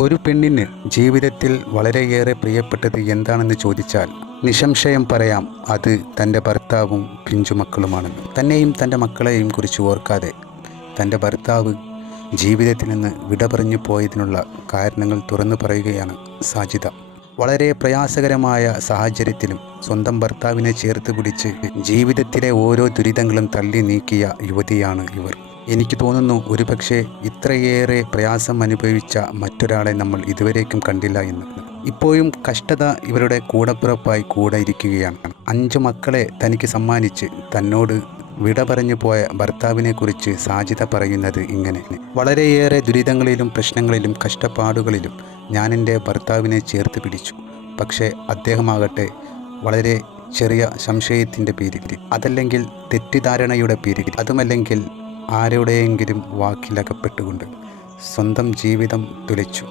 ഒരു പെണ്ണിന് ജീവിതത്തിൽ വളരെയേറെ പ്രിയപ്പെട്ടത് എന്താണെന്ന് ചോദിച്ചാൽ നിസംശയം പറയാം അത് തന്റെ ഭർത്താവും പിഞ്ചുമക്കളുമാണെന്ന്. തന്നെയും തന്റെ മക്കളെയും കുറിച്ച് ഓർക്കാതെ തന്റെ ഭർത്താവ് ജീവിതത്തിൽ നിന്ന് വിട പറഞ്ഞു പോയതിനുള്ള കാരണങ്ങൾ തുറന്നു പറയുകയാണ് സാജിത വളരെ പ്രയാസകരമായ സാഹചര്യത്തിലും സ്വന്തം ഭർത്താവിനെ ചേർത്ത് പിടിച്ച് ജീവിതത്തിലെ ഓരോ ദുരിതങ്ങളും തള്ളി നീക്കിയ യുവതിയാണ് ഇവർ. എനിക്ക് തോന്നുന്നു ഒരുപക്ഷെ ഇത്രയേറെ പ്രയാസം അനുഭവിച്ച മറ്റൊരാളെ നമ്മൾ ഇതുവരേക്കും കണ്ടില്ല എന്ന്. ഇപ്പോഴും കഷ്ടത ഇവരുടെ കൂടപ്പിറപ്പായി കൂടെ ഇരിക്കുകയാണ്. അഞ്ചു മക്കളെ തനിക്ക് സമ്മാനിച്ച് തന്നോട് വിട പറഞ്ഞു പോയ ഭർത്താവിനെ കുറിച്ച് സാജിത പറയുന്നത് ഇങ്ങനെ. വളരെയേറെ ദുരിതങ്ങളിലും പ്രശ്നങ്ങളിലും കഷ്ടപ്പാടുകളിലും ഞാൻ എന്റെ ഭർത്താവിനെ ചേർത്ത് പിടിച്ചു. പക്ഷേ അദ്ദേഹമാകട്ടെ വളരെ ചെറിയ സംശയത്തിന്റെ പേരിൽ. അതല്ലെങ്കിൽ തെറ്റിദ്ധാരണയുടെ പേരിൽ. അതുമല്ലെങ്കിൽ ആരുടെയെങ്കിലും വാക്കിലകപ്പെട്ടുകൊണ്ട് സ്വന്തം ജീവിതം തുലച്ചു.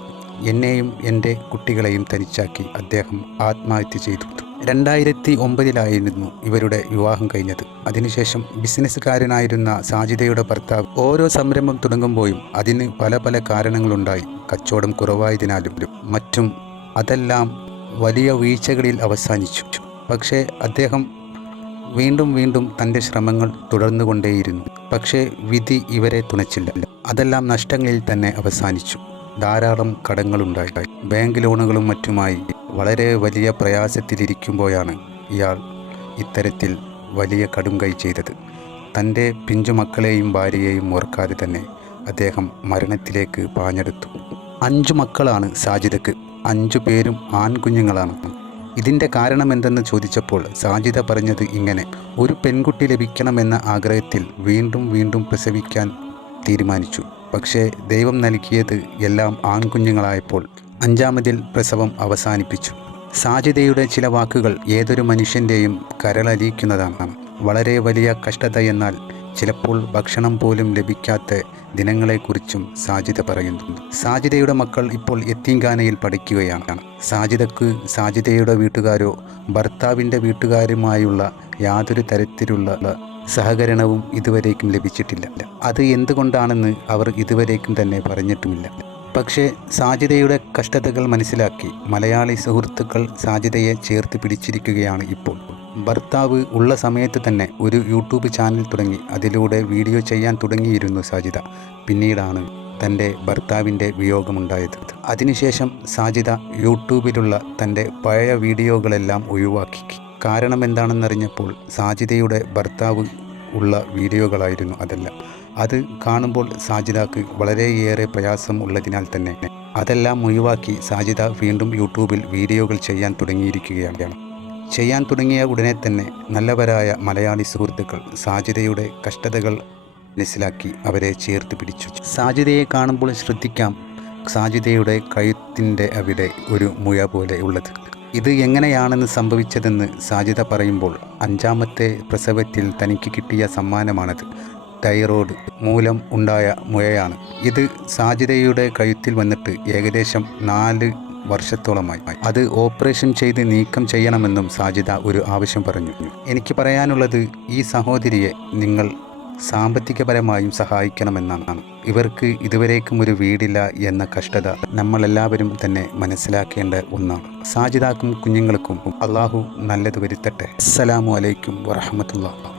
എന്നെയും എന്റെ കുട്ടികളെയും തനിച്ചാക്കി അദ്ദേഹം ആത്മഹത്യ ചെയ്തു. രണ്ടായിരത്തി ഒമ്പതിലായിരുന്നു ഇവരുടെ വിവാഹം കഴിഞ്ഞത്. അതിനുശേഷം ബിസിനസ്സുകാരനായിരുന്ന സാജിദയുടെ ഭർത്താവ് ഓരോ സംരംഭം തുടങ്ങുമ്പോഴും അതിന് പല പല കാരണങ്ങളുണ്ടായി. കച്ചവടം കുറവായതിനാലും മറ്റും അതെല്ലാം വലിയ വീഴ്ചകളിൽ അവസാനിച്ചു. പക്ഷേ അദ്ദേഹം വീണ്ടും വീണ്ടും തന്റെ ശ്രമങ്ങൾ തുടർന്നുകൊണ്ടേയിരുന്നു. പക്ഷേ വിധി ഇവരെ തുണച്ചില്ല. അതെല്ലാം നഷ്ടങ്ങളിൽ തന്നെ അവസാനിച്ചു. ധാരാളം കടങ്ങളുണ്ടായി. ബാങ്ക് ലോണുകളും മറ്റുമായി വളരെ വലിയ പ്രയാസത്തിലിരിക്കുമ്പോഴാണ് ഇയാൾ ഇത്തരത്തിൽ വലിയ കടും കൈ ചെയ്തത്. തന്റെ പിഞ്ചുമക്കളെയും ഭാര്യയെയും ഓർക്കാതെ തന്നെ അദ്ദേഹം മരണത്തിലേക്ക് പാഞ്ഞെടുത്തു. അഞ്ചു മക്കളാണ് സാജിദക്ക്. അഞ്ചു പേരും ആൺകുഞ്ഞുങ്ങളാണ്. ഇതിന്റെ കാരണം എന്തെന്ന് ചോദിച്ചപ്പോൾ സാജിത പറഞ്ഞത് ഇങ്ങനെ ഒരു പെൺകുട്ടി ലഭിക്കണമെന്ന ആഗ്രഹത്തിൽ വീണ്ടും വീണ്ടും പ്രസവിക്കാൻ തീരുമാനിച്ചു. പക്ഷേ ദൈവം നൽകിയത് എല്ലാം ആൺകുഞ്ഞുങ്ങളായപ്പോൾ അഞ്ചാമതിൽ പ്രസവം അവസാനിപ്പിച്ചു. സാജിതയുടെ ചില വാക്കുകൾ ഏതൊരു മനുഷ്യന്റെയും കരളലിയിക്കുന്നതാണ്. വളരെ വലിയ കഷ്ടത എന്നാൽ ചിലപ്പോൾ ഭക്ഷണം പോലും ലഭിക്കാത്ത ദിനങ്ങളെക്കുറിച്ചും സാജിദ പറയുന്നുണ്ട്. സാജിദയുടെ മക്കൾ ഇപ്പോൾ എത്തിങ്കാനയിൽ പഠിക്കുകയാണ്. സാജിദക്ക് സാജിദയുടെ വീട്ടുകാരോ ഭർത്താവിന്റെ വീട്ടുകാരുമായുള്ള യാതൊരു തരത്തിലുള്ള സഹകരണവും ഇതുവരേക്കും ലഭിച്ചിട്ടില്ല. അത് എന്തുകൊണ്ടാണെന്ന് അവർ ഇതുവരേക്കും തന്നെ പറഞ്ഞിട്ടുമില്ല. പക്ഷേ സാജിദയുടെ കഷ്ടതകൾ മനസ്സിലാക്കി മലയാളി സുഹൃത്തുക്കൾ സാജിദയെ ചേർത്ത് പിടിച്ചിരിക്കുകയാണ് ഇപ്പോൾ. ഭർത്താവ് ഉള്ള സമയത്ത് തന്നെ ഒരു യൂട്യൂബ് ചാനൽ തുടങ്ങി. അതിലൂടെ വീഡിയോ ചെയ്യാൻ തുടങ്ങിയിരുന്നു സാജിദ. പിന്നീടാണ് തന്റെ ഭർത്താവിന്റെ വിയോഗമുണ്ടായത്. അതിനുശേഷം സാജിദ യൂട്യൂബിലുള്ള തന്റെ പഴയ വീഡിയോകളെല്ലാം ഒഴിവാക്കി. കാരണം എന്താണെന്നറിഞ്ഞപ്പോൾ സാജിദയുടെ ഭർത്താവ് ഉള്ള വീഡിയോകളായിരുന്നു അതെല്ലാം. അത് കാണുമ്പോൾ സാജിദക്ക് വളരെയേറെ പ്രയാസം ഉള്ളതിനാൽ തന്നെ. അതെല്ലാം ഒഴിവാക്കി സാജിദ വീണ്ടും യൂട്യൂബിൽ വീഡിയോകൾ ചെയ്യാൻ തുടങ്ങിയിരിക്കുകയാണ്. ചെയ്യാൻ തുടങ്ങിയ ഉടനെ തന്നെ നല്ലവരായ മലയാളി സുഹൃത്തുക്കൾ സാജിതയുടെ കഷ്ടതകൾ മനസ്സിലാക്കി അവരെ ചേർത്ത് പിടിച്ചു. സാജിതയെ കാണുമ്പോൾ ശ്രദ്ധിക്കാം സാജിതയുടെ കഴുത്തിന്റെ അവിടെ ഒരു മുഴ പോലെ ഉള്ളത്. ഇത് എങ്ങനെയാണെന്ന് സംഭവിച്ചതെന്ന് സാജിത പറയുമ്പോൾ അഞ്ചാമത്തെ പ്രസവത്തിൽ തനിക്ക് കിട്ടിയ സമ്മാനമാണത്. തൈറോയ്ഡ് മൂലം ഉണ്ടായ മുഴയാണ്. ഇത് സാജിതയുടെ കഴുത്തിൽ വന്നിട്ട് ഏകദേശം നാല് വർഷത്തോളമായി. അത് ഓപ്പറേഷൻ ചെയ്ത് നീക്കം ചെയ്യണമെന്നും സാജിദ ഒരു ആവശ്യം പറഞ്ഞു. എനിക്ക് പറയാനുള്ളത് ഈ സഹോദരിയെ നിങ്ങൾ സാമ്പത്തികപരമായും സഹായിക്കണമെന്നാണ്. ഇവർക്ക് ഇതുവരേക്കും ഒരു വീടില്ല എന്ന കഷ്ടത നമ്മളെല്ലാവരും തന്നെ മനസ്സിലാക്കേണ്ട ഒന്നാണ്. സാജിദാക്കും കുഞ്ഞുങ്ങൾക്കും അള്ളാഹു നല്ലത് വരുത്തട്ടെ. അസ്സലാമു അലൈക്കും വറഹമത്തുള്ള